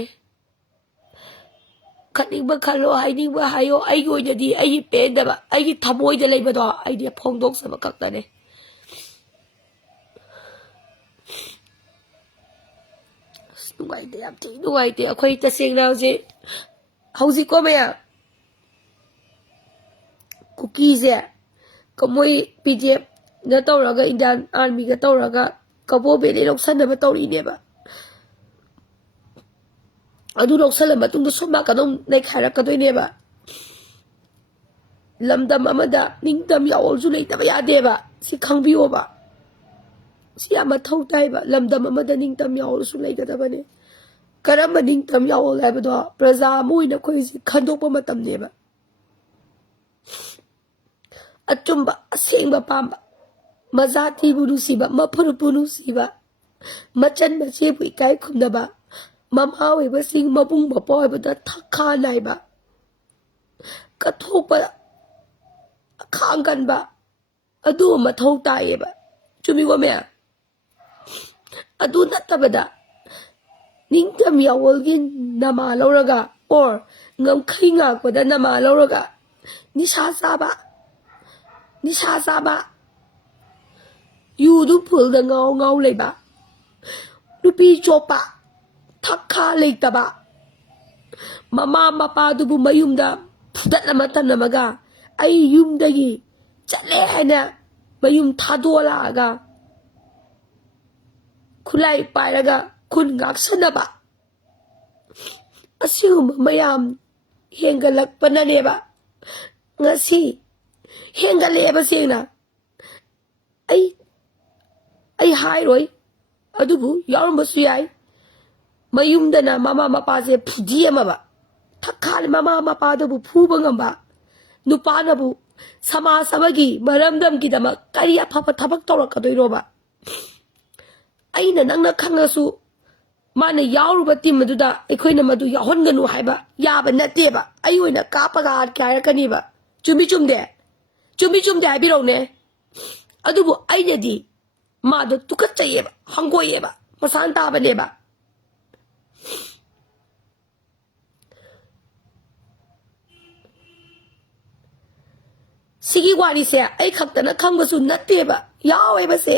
ꯈꯠꯅꯤꯡꯕ ꯈꯜꯂꯣ ꯍꯥꯏꯅꯤꯡꯕ ꯍꯥꯏꯌꯣ ꯑꯩꯒꯤ ꯑꯣꯏꯅꯗꯤ ꯑꯩꯒꯤ ꯄꯦꯟꯗꯕ ꯑꯩꯒꯤ ꯊꯃꯣꯏꯗ ꯂꯩꯕꯗꯣ ꯑꯩꯗꯤ ꯐꯣꯡꯗꯣꯛꯆꯕ ꯈꯛꯇꯅꯦ ꯑꯁ ꯅꯨꯡꯉꯥꯏꯇꯦ ꯌꯥꯝ ꯊꯤ ꯅꯨꯡꯉꯥꯏꯇꯦ ꯑꯩꯈꯣꯏ ꯇꯁꯦꯡꯅ ꯍꯧꯖꯤꯛꯀꯣ ꯃꯌꯥꯝ ꯀꯨꯀꯤꯁꯦ ꯃꯣꯏ PDFꯅ ꯇꯧꯔꯒ ꯏꯟꯗꯤꯌꯥꯟ ꯑꯥꯔꯃꯤꯒ ꯇꯧꯔꯒ ꯀꯕꯣ ꯚꯦꯂꯤ ꯂꯧꯁꯟꯅꯕ ꯇꯧꯔꯤꯅꯦꯕ ꯑꯗꯨ ꯂꯧꯁꯜꯂ ꯃꯇꯨꯡꯗ ꯁꯣꯝ ꯅꯥꯀꯟꯗ ꯅꯩꯈꯥꯏꯔꯛꯀꯗꯣꯏꯅꯦꯕ ꯂꯝꯗꯝ ꯑꯃꯗ ꯅꯤꯡꯇꯝ ꯌꯥꯑꯣꯜꯁꯨ ꯂꯩꯇꯕ ꯌꯥꯗꯦꯕ ꯁꯤ ꯈꯪꯕꯤꯌꯣꯕ ꯁꯤ ꯌꯥꯝ ꯃꯊꯧ ꯇꯥꯏꯕ ꯂꯝꯗꯝ ꯑꯃꯗ ꯅꯤꯡꯇꯝ ꯌꯥꯑꯣꯜꯁꯨ ꯂꯩꯒꯗꯕꯅꯤ ꯀꯔꯝꯕ ꯅꯤꯡꯇꯝ ꯌꯥꯑꯣꯜ ꯍꯥꯏꯕꯗꯣ ꯄ꯭ꯔꯖꯥ ꯑꯃ ꯑꯣꯏꯅ ꯑꯩꯈꯣꯏꯁꯤ ꯈꯟꯗꯣꯛꯄ ꯃꯇꯝꯅꯦꯕ ꯑꯆꯨꯝꯕ ꯑꯁꯦꯡꯕ ꯄꯥꯝꯕ ꯃꯖꯥꯇꯤꯕꯨ ꯅꯨꯡꯁꯤꯕ ꯃꯐꯨꯔꯨꯞꯄꯨ ꯅꯨꯡꯁꯤꯕ ꯃꯆꯟ ꯃꯆꯦꯕꯨ ꯏꯀꯥꯏ ꯈꯨꯝꯅꯕ ꯃꯃꯥ ꯑꯣꯏꯕꯁꯤꯡ ꯃꯕꯨꯡ ꯃꯧꯄ꯭ꯋꯥ ꯑꯣꯏꯕꯗ ꯊꯛꯈꯥ ꯅꯥꯏꯕ ꯀꯠꯊꯣꯛꯄ ꯑꯈꯥꯡ ꯀꯟꯕ ꯑꯗꯨ ꯃꯊꯧ ꯇꯥꯏꯌꯦꯕ ꯆꯨꯝꯃꯤꯀꯣ ꯃꯌꯥꯝ ꯑꯗꯨ ꯅꯠꯇꯕꯗ ꯅꯤꯡꯇꯝ ꯌꯥꯑꯣꯜꯒꯤ ꯅꯃꯥ ꯂꯧꯔꯒ ꯑꯣꯔ ꯉꯝꯈꯩ ꯉꯥꯛꯄꯗ ꯅꯃꯥ ꯂꯧꯔꯒ ꯅꯤꯁꯥ ꯆꯥꯕ ꯌꯨꯗꯨ ꯐꯨꯜꯗ ꯉꯥꯎ ꯂꯩꯕ ꯅꯨꯄꯤ ꯆꯣꯞꯄ ꯊꯛꯈꯥ ꯂꯩꯇꯕ ꯃꯃꯥ ꯃꯄꯥꯗꯨꯕꯨ ꯃꯌꯨꯝꯗ ꯐꯨꯗꯠꯂꯝꯃ ꯊꯝꯂꯝꯃꯒ ꯑꯩ ꯌꯨꯝꯗꯒꯤ ꯆꯠꯂꯦ ꯍꯥꯏꯅ ꯃꯌꯨꯝ ꯊꯥꯗꯣꯛꯂꯛꯑꯒ ꯈꯨꯠꯂꯥꯏ ꯄꯥꯏꯔꯒ ꯈꯨꯟ ꯉꯥꯛꯁꯟꯅꯕ ꯑꯁꯤꯒꯨꯝꯕ ꯃꯌꯥꯝ ꯍꯦꯟꯒꯠꯂꯛꯄꯅꯅꯦꯕ ꯉꯁꯤ ꯍꯦꯟꯒꯠꯂꯛꯑꯦꯕ ꯁꯦꯡꯅ ꯑꯩ ꯍꯥꯏꯔꯣꯏ ꯑꯗꯨꯕꯨ ꯌꯥꯎꯔꯝꯕꯁꯨ ꯌꯥꯏ ꯃꯌꯨꯝꯗꯅ ꯃꯃꯥ ꯃꯄꯥꯁꯦ ꯐꯨꯗꯤꯑꯝꯃꯕ ꯊꯛꯈꯥ ꯃꯃꯥ ꯃꯄꯥꯗꯕꯨ ꯐꯨꯕ ꯉꯝꯕ ꯅꯨꯄꯥꯅꯕꯨ ꯁꯃꯥꯖ ꯑꯃꯒꯤ ꯃꯔꯝꯗꯝꯒꯤꯗꯃꯛ ꯀꯔꯤ ꯑꯐꯕ ꯊꯕꯛ ꯇꯧꯔꯛꯀꯗꯣꯏꯅꯣꯕ ꯑꯩꯅ ꯅꯪꯅ ꯈꯪꯉꯁꯨ mana yauru tim maduda aikoina madu yahonganu haiba yaba nateba ayoina kapaga kaya kaniba chumi chumde haibirone adubu ainadi madu tukachayeba hangoyeba masan tabaneba sigi wari se ai khaktana khangbasu nateba yaweba se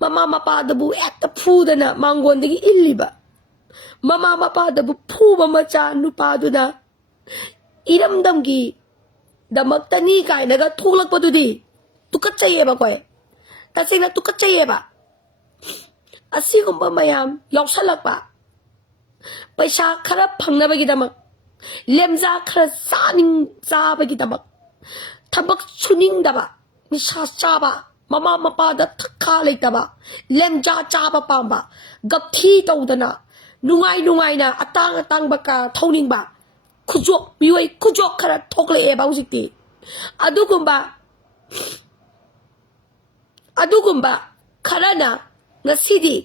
mama mapa dabu ekta phudana mangondagi illiba mama mapa dabu phuba macha nupaduna iramdamgi damaktani kainaga tholakpadudi tukachayeba koi tasena tukachayeba asigumba mayam yawsalakpa paisa khara phangnabagi damak lemja khara saning jabagi damak thabak suning daba nisa chaba mama mapa da thakha leitaba lemja chaba pamba gapthi tawdana nungai na atang baka thoningba khujok biwai khujok khara thokle e baujikti adugumba kharana ngasidi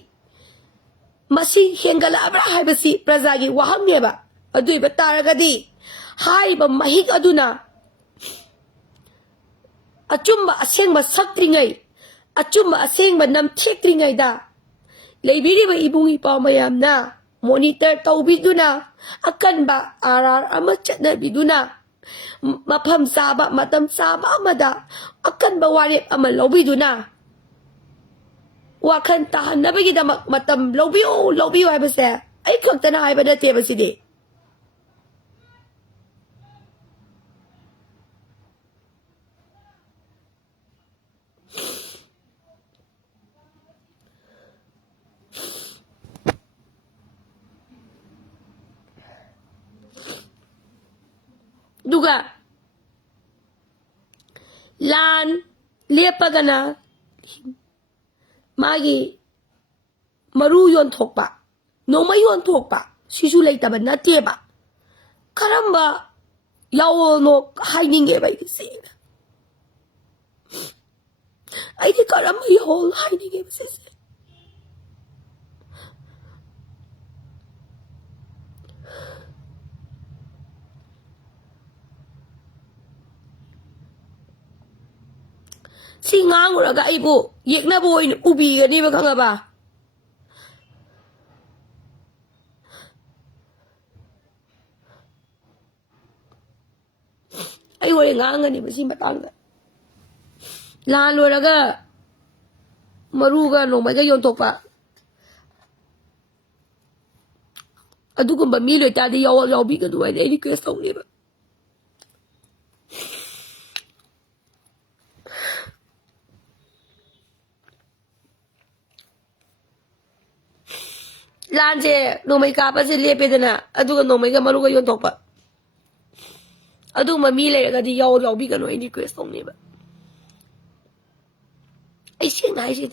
masi hengala abra haibasi prajagi wahamneba aduiba taragadi haiba mahik aduna achumba asengba saktringai achumba asengba namthekringai da leibiriba ibungi pamayamna monitor tawbiduna akanba arar ama chatnabiduna mafam saba matam saba amada akanba warep ama lobiduna wakhan tahanabagi damak matam lobiyo haibase ai khaktana haiba nateba sidi duga lan lepagana magi maru yon thokpa noma yon thokpa sisu leitaba nateba karamba yawo no hidinge bai se ai di karamba yawo hidinge bai se si nganguraga aibu yekna boy ubi gani ba khangaba ai wore ngangani ba si matanga la loraga maruga no mai ga yon tokpa adugumba mi lo ta de yaw bi ga duai de request tawni ba lanje nomai ka pa se lepedana aduga nomai ga maruga yon tokpa aduma mi le ga di yaw bi ga no any request tawni ba ai sin ai sin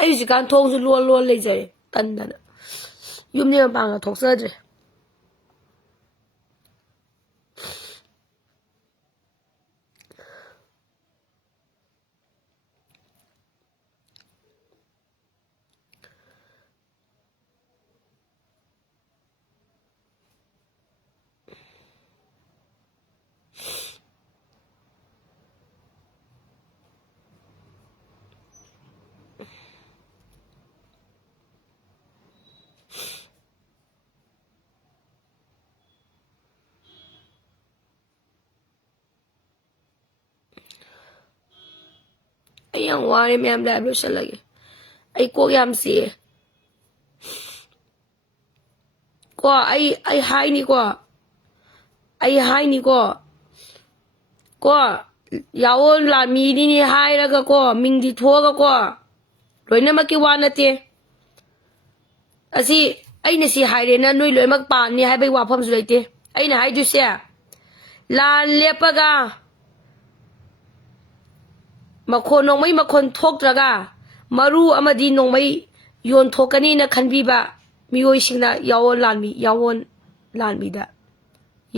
ai ji kan thong su lon le jare tandana yumne ma nga thoksa je ai yang wari me am la bro shalage ai ko yam si ko ai hai ni ko yawo la mi ni hai ra ga ko ming di tho ga ko loina ma ki wa na te asi ai na si hai re na noi loi mak pan ni hai bai wa pham su leite ai na hai ju se lan lepaga makhon nongmai makhon thoktraga maru amadi nongmai yon thokani na khanbiba miyoi singna yawon lanmi da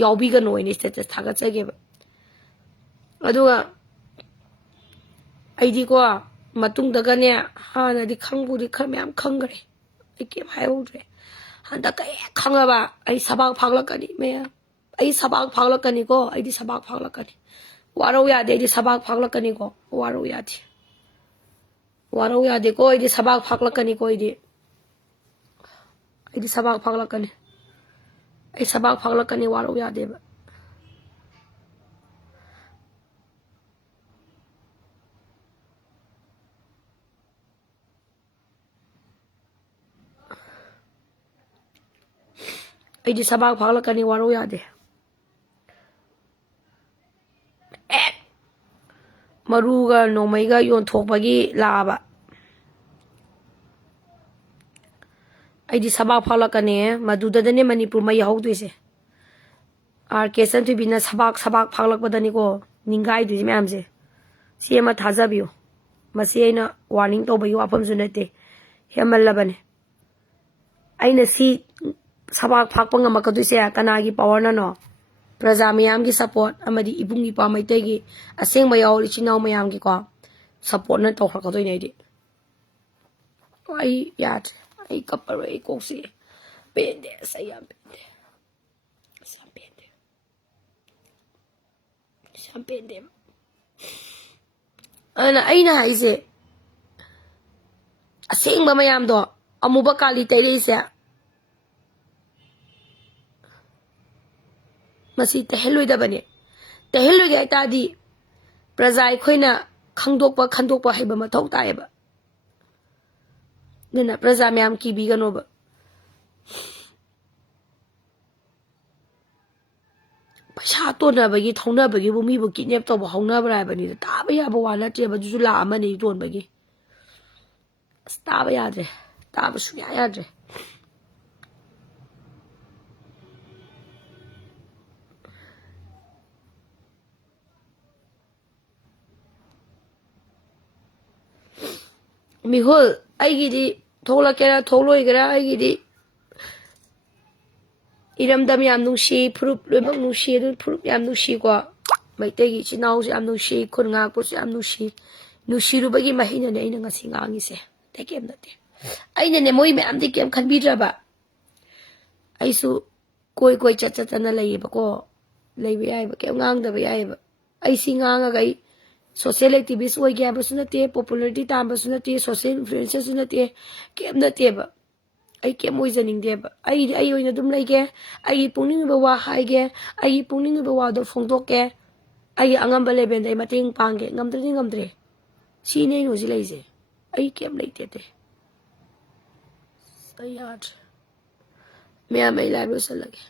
ꯌꯥꯎꯕꯤꯒꯅꯣ ꯍꯥꯏꯅ status ꯊꯥꯒꯠꯆꯒꯦꯕ ꯑꯗꯨꯒ ꯑꯩꯗꯤꯀꯣ ꯃꯇꯨꯡꯗꯒꯅꯦ ꯍꯥꯟꯅꯗꯤ ꯈꯪꯕꯨꯗꯤ ꯈꯔ ꯃꯌꯥꯝ ꯈꯪꯈ꯭ꯔꯦ ꯑꯩ ꯀꯩꯝ ꯍꯥꯏꯍꯧꯗ꯭ꯔꯦ ꯍꯟꯗꯛ ꯍꯦꯛ ꯈꯪꯉꯕ ꯑꯩ ꯁꯕꯥꯛ ꯐꯥꯒꯠꯂꯛꯀꯅꯤ ꯃꯌꯥꯝ ꯑꯩ ꯁꯕꯥꯛ ꯐꯥꯒꯠꯂꯛꯀꯅꯤꯀꯣ ꯑꯩꯗꯤ ꯁꯕꯥꯛ ꯐꯥꯒꯠꯂꯛꯀꯅꯤ ꯋꯥꯔꯧ ꯌꯥꯗꯦ ꯑꯩꯗꯤ ꯁꯕꯥꯛ ꯐꯥꯒꯠꯂꯛꯀꯅꯤꯀꯣ ꯋꯥꯔꯧ ꯌꯥꯗꯦ ꯋꯥꯔꯧ ꯌꯥꯗꯦꯀꯣ ꯑꯩꯗꯤ ꯁꯕꯥꯛ ꯐꯥꯒꯠꯂꯛꯀꯅꯤꯀꯣ ꯑꯩꯗꯤ ꯁꯕꯥꯛ ꯐꯥꯒꯠꯂꯛꯀꯅꯤ ꯑꯩ ꯁꯕꯥꯛ ꯐꯥꯒꯠꯂꯛꯀꯅꯤ ꯋꯥꯔꯧ ꯌꯥꯗꯦꯕ ꯑꯩꯗꯤ ꯁꯕꯥꯛ ꯐꯥꯒꯠꯂꯛꯀꯅꯤ ꯋꯥꯔꯧ ꯌꯥꯗꯦ ꯃꯔꯨꯒ ꯅꯣꯡꯃꯩꯒ ꯌꯣꯟꯊꯣꯛꯄꯒꯤ ꯂꯥꯛꯑꯕ ꯑꯩꯗꯤ ꯁꯕꯥꯛ ꯐꯥꯒꯠꯂꯛꯀꯅꯤ ꯃꯗꯨꯗꯅꯦ ꯃꯅꯤꯄꯨꯔ ꯃꯩ ꯍꯧꯗꯣꯏꯁꯦ ꯏꯆꯟ ꯊꯣꯏꯕꯤꯅ ꯁꯕꯥꯛ ꯐꯥꯒꯠꯂꯛꯄꯗꯅꯤꯀꯣ ꯅꯤꯡꯒꯥꯏꯗꯣꯏꯁꯦ ꯃꯌꯥꯝꯁꯦ ꯁꯤ ꯑꯃ ꯊꯥꯖꯕꯤꯌꯨ ꯃꯁꯤ ꯑꯩꯅ ꯋꯥꯔꯅꯤꯡ ꯇꯧꯕꯒꯤ ꯋꯥꯐꯝꯁꯨ ꯅꯠꯇꯦ ꯍꯦꯃꯜꯂꯕꯅꯦ ꯑꯩꯅ ꯁꯤ ꯁꯕꯥꯛ ꯐꯥꯛꯄ ꯉꯝꯃꯛꯀꯗꯣꯏꯁꯦ ꯀꯅꯥꯒꯤ ꯄꯋꯥꯔꯅꯅꯣ ꯄ꯭ꯔꯖꯥ ꯃꯌꯥꯝꯒꯤ ꯁꯄꯣꯔꯠ ꯑꯃꯗꯤ ꯏꯕꯨꯡ ꯏꯄꯥ ꯃꯩꯇꯩꯒꯤ ꯑꯁꯦꯡꯕ ꯌꯥꯎꯔꯤ ꯏꯆꯤꯟ ꯏꯅꯥꯎ ꯃꯌꯥꯝꯒꯤꯀꯣ ꯁꯄꯣꯔꯠꯅ ꯇꯧꯔꯛꯀꯗꯣꯏꯅꯦ ꯑꯩ ꯌꯥꯗ꯭ꯔꯦ ꯑꯩ ꯀꯞꯄꯔꯣꯏ ꯑꯩ ꯀꯣꯛꯁꯤ ꯄꯦꯟꯗꯦ ꯑꯁ ꯑꯩ ꯌꯥꯝ ꯄꯦꯟꯗꯦ ꯑꯁ ꯌꯥꯝ ꯄꯦꯟꯗꯦ ꯑꯁ ꯌꯥꯝ ꯄꯦꯟꯗꯦꯕ ꯑꯗꯨꯅ ꯑꯩꯅ ꯍꯥꯏꯁꯦ ꯑꯁꯦꯡꯕ ꯃꯌꯥꯝꯗꯣ ꯑꯃꯨꯕ ꯀꯥꯂꯤ ꯇꯩꯔꯛꯏꯁꯦ ꯃꯁꯤ ꯇꯩꯍꯜꯂꯣꯏꯗꯕꯅꯦ ꯇꯩꯍꯜꯂꯣꯏꯒꯦ ꯍꯥꯏꯇꯥꯔꯗꯤ ꯄ꯭ꯔꯖꯥ ꯑꯩꯈꯣꯏꯅ ꯈꯪꯗꯣꯛꯄ ꯈꯟꯗꯣꯛꯄ ꯍꯩꯕ ꯃꯊꯧ ꯇꯥꯏꯌꯦꯕ ꯑꯗꯨꯅ ꯄ꯭ꯔꯖꯥ ꯃꯌꯥꯝ ꯀꯤꯕꯤꯒꯅꯣꯕ ꯄꯩꯁꯥ ꯇꯣꯟꯅꯕꯒꯤ ꯊꯧꯅꯕꯒꯤꯕꯨ ꯃꯤꯕꯨ ꯀꯤꯗꯅꯦꯞ ꯇꯧꯕ ꯍꯧꯅꯕ꯭ꯔꯥ ꯍꯥꯏꯕꯅꯤꯗ ꯇꯥꯕ ꯌꯥꯕ ꯋꯥ ꯅꯠꯇ꯭ꯔꯦꯕ ꯑꯗꯨꯁꯨ ꯂꯥꯛ ꯑꯃꯅꯤ ꯇꯣꯟꯕꯒꯤ ꯑꯁ ꯇꯥꯕ ꯌꯥꯗ꯭ꯔꯦ ꯇꯥꯕ ꯁꯨꯡꯌꯥ ꯌꯥꯗ꯭ꯔꯦ ꯃꯤꯍꯨꯜ ꯑꯩꯒꯤꯗꯤ ꯊꯣꯛꯂꯛꯀꯦꯔꯥ ꯊꯣꯛꯂꯣꯏꯒꯦꯔꯥ ꯑꯩꯒꯤꯗꯤ ꯏꯔꯝꯗꯝ ꯌꯥꯝ ꯅꯨꯡꯁꯤ ꯐꯨꯔꯨꯞ ꯂꯣꯏꯅꯃꯛ ꯅꯨꯡꯁꯤ ꯑꯗꯨ ꯐꯨꯔꯨꯞ ꯌꯥꯝ ꯅꯨꯡꯁꯤꯀꯣ ꯃꯩꯇꯩꯒꯤ ꯏꯆꯤꯟ ꯏꯅꯥꯎꯁꯨ ꯌꯥꯝ ꯅꯨꯡꯁꯤ ꯈꯨꯟ ꯉꯥꯛꯄꯁꯨ ꯌꯥꯝ ꯅꯨꯡꯁꯤꯔꯨꯕꯒꯤ ꯃꯍꯩꯅꯅꯦ ꯑꯩꯅ ꯉꯁꯤ ꯉꯥꯡꯉꯤꯁꯦ ꯑꯇꯩ ꯀꯩꯝ ꯅꯠꯇꯦ ꯑꯩꯅꯅꯦ ꯃꯣꯏ ꯃꯌꯥꯝꯗꯤ ꯀꯩꯝ ꯈꯟꯕꯤꯗ꯭ꯔꯕ ꯑꯩꯁꯨ ꯀꯣꯏ ꯆꯠꯇꯅ ꯂꯩꯌꯦꯕꯀꯣ ꯂꯩꯕ ꯌꯥꯏꯕ ꯀꯩꯝ ꯉꯥꯡꯗꯕ ꯌꯥꯏꯌꯦꯕ ꯑꯩ ꯁꯤ ꯉꯥꯡꯉꯒ ꯑꯩ ꯁꯣꯁꯤꯌꯦꯜ ꯑꯦꯛꯇꯤꯚꯤꯁ ꯑꯣꯏꯒꯦ ꯍꯥꯏꯕꯁꯨ ꯅꯠꯇꯦ ꯄꯣꯄꯨꯂꯔꯤꯇꯤ ꯇꯥꯟꯕꯁꯨ ꯅꯠꯇꯦ ꯁꯣꯁꯤꯌꯦꯜ ꯏꯟꯐ꯭ꯂꯨꯌꯦꯟꯁꯔꯁꯨ ꯅꯠꯇꯦ ꯀꯩꯝ ꯅꯠꯇꯦꯕ ꯑꯩ ꯀꯩꯝ ꯑꯣꯏꯖꯅꯤꯡꯗꯦꯕ ꯑꯩ ꯑꯣꯏꯅ ꯑꯗꯨꯝ ꯂꯩꯒꯦ ꯑꯩꯒꯤ ꯄꯨꯛꯅꯤꯡꯒꯤ ꯋꯥ ꯍꯥꯏꯒꯦ ꯑꯩꯒꯤ ꯄꯨꯛꯅꯤꯡꯒꯤ ꯋꯥꯗꯣ ꯐꯣꯡꯗꯣꯛꯀꯦ ꯑꯩꯒꯤ ꯑꯉꯝꯕ ꯂꯦꯚꯦꯜꯗ ꯑꯩ ꯃꯇꯦꯡ ꯄꯥꯡꯒꯦ ꯉꯝꯗ꯭ꯔꯗꯤ ꯉꯝꯗ꯭ꯔꯦ ꯁꯤꯅꯦ ꯑꯩꯅ ꯍꯧꯖꯤꯛ ꯂꯩꯁꯦ ꯑꯩ ꯀꯩꯝ ꯂꯩꯇꯦ ꯑꯩ ꯌꯥꯗ꯭ꯔꯦ ꯃꯌꯥꯝ ꯑꯩ ꯂꯥꯏꯚ ꯂꯣꯏꯁꯜꯂꯒꯦ